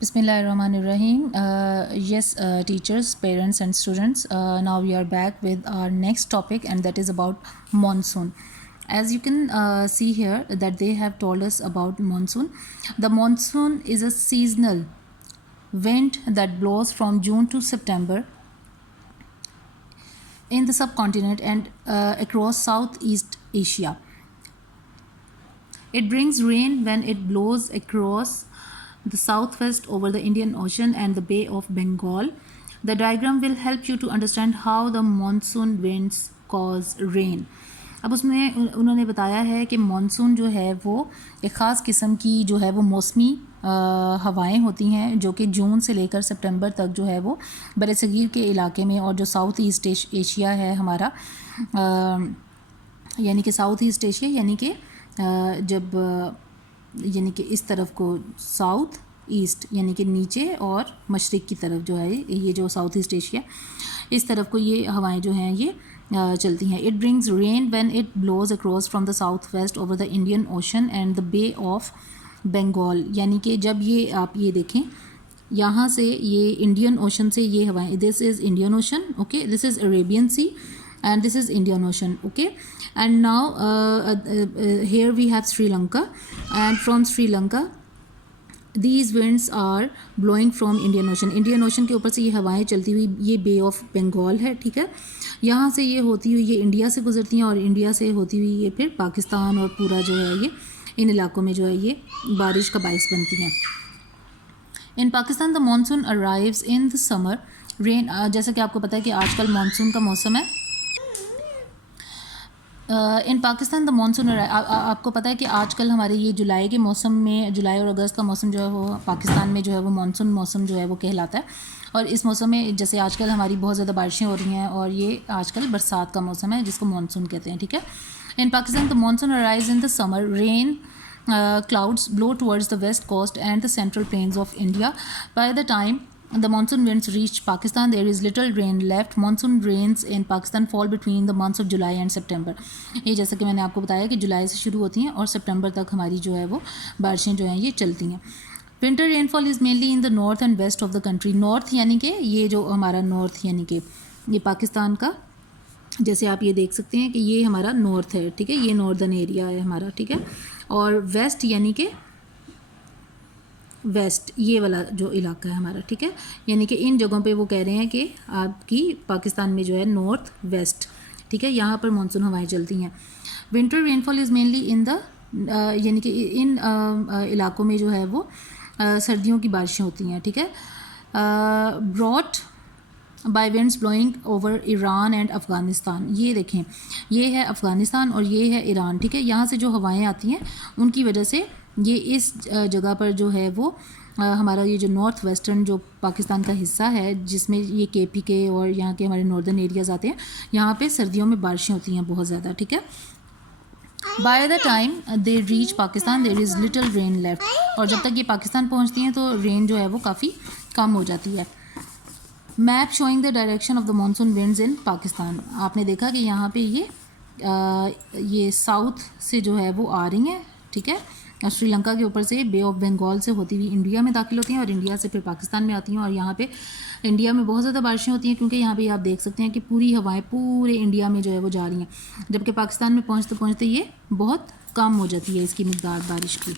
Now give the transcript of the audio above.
Bismillahirrahmanirrahim. Yes, teachers, parents, and students. Now we are back with our next topic, and that is about monsoon. As you can see here, that they have told us about monsoon. The monsoon is a seasonal wind that blows from June to September in the subcontinent and across Southeast Asia. It brings rain when it blows across the southwest over the Indian Ocean and the Bay of Bengal. The diagram will help you to understand how the monsoon winds cause rain. अब उसमें उन्होंने बताया है कि monsoon जो है वो एक ख़ास किस्म की जो है वो मौसमी हवाएं होती हैं जो कि जून से लेकर सितंबर तक जो है वो बरसगीर के इलाके में और जो साउथ ईस्ट एशिया है हमारा यानी कि साउथ ईस्ट एशिया यानी कि जब यानी कि इस तरफ को साउथ ईस्ट यानी कि नीचे और मशरिक़ की तरफ जो है ये जो साउथ ईस्ट एशिया इस तरफ को ये हवाएं जो हैं ये चलती हैं. It brings rain when it blows across from the south west over the Indian ocean and the bay of Bengal. यानी कि जब ये आप ये देखें यहाँ से ये इंडियन ओशन से ये हवाएं this is Indian ocean okay this is Arabian sea and this is Indian Ocean okay and now here we have Sri Lanka and from Sri Lanka these winds are blowing from Indian Ocean के ऊपर से ये हवाएं चलती हुई ये बे of Bengal है ठीक है यहाँ से ये होती हुई ये इंडिया से गुजरती हैं और इंडिया से होती हुई ये फिर पाकिस्तान और पूरा जो है ये इन इलाकों में जो है ये बारिश का बाइस बनती हैं. In Pakistan the monsoon arrives in the summer rain जैसा कि आपको पता है कि आजकल मानसून का मौसम है. इन पाकिस्तान द मानसून आपको पता है कि आजकल हमारे ये जुलाई के मौसम में जुलाई और अगस्त का मौसम जो है वो पाकिस्तान में जो है वो मानसून मौसम जो है वो कहलाता है और इस मौसम में जैसे आजकल हमारी बहुत ज़्यादा बारिशें हो रही हैं और ये आजकल बरसात का मौसम है जिसको मानसून कहते हैं ठीक है. In Pakistan the monsoon arrives in the summer rain clouds blow towards the west coast and the central plains of India. By the time the monsoon winds reach Pakistan, there is little rain left. Monsoon rains in Pakistan fall between the months of July and September. ये जैसा कि मैंने आपको बताया कि जुलाई से शुरू होती हैं और सितंबर तक हमारी जो है वो बारिशें जो हैं ये चलती हैं. Winter rainfall is mainly in the north and west of the country. North यानी कि ये जो हमारा नॉर्थ यानी कि ये पाकिस्तान का जैसे आप ये देख सकते हैं कि ये हमारा नॉर्थ है ठीक है ये नॉर्दर्न एरिया है हमारा ठीक है और वेस्ट यानी कि वेस्ट ये वाला जो इलाका है हमारा ठीक है यानी कि इन जगहों पे वो कह रहे हैं कि आपकी पाकिस्तान में जो है नॉर्थ वेस्ट ठीक है यहाँ पर मानसून हवाएं चलती हैं. Winter rainfall is mainly in the यानी कि इन इलाकों में जो है वो सर्दियों की बारिशें होती हैं ठीक है. Brought by winds blowing over Iran and Afghanistan. ये देखें ये है अफ़गानिस्तान और ये है ईरान ठीक है. यहाँ से जो हवाएं आती हैं उनकी वजह से ये इस जगह पर जो है वो हमारा ये जो नॉर्थ वेस्टर्न जो पाकिस्तान का हिस्सा है जिसमें ये KPK और यहाँ के हमारे नॉर्दर्न एरियाज़ आते हैं यहाँ पे सर्दियों में बारिशें होती हैं बहुत ज़्यादा ठीक है. By the time they reach Pakistan there is little rain left. और जब तक ये पाकिस्तान पहुँचती हैं तो रेन जो है वो काफ़ी कम हो जाती है. Map showing the direction of the monsoon winds in Pakistan. आपने देखा कि यहाँ पे ये साउथ से जो है वो आ रही हैं ठीक है और श्रीलंका के ऊपर से बे ऑफ बंगाल से होती हुई इंडिया में दाखिल होती हैं और इंडिया से फिर पाकिस्तान में आती हैं और यहाँ पे इंडिया में बहुत ज़्यादा बारिशें होती हैं क्योंकि यहाँ पे आप देख सकते हैं कि पूरी हवाएं पूरे इंडिया में जो है वो जा रही हैं जबकि पाकिस्तान में पहुँचते पहुँचते ये बहुत कम हो जाती है इसकी मिकदार बारिश की.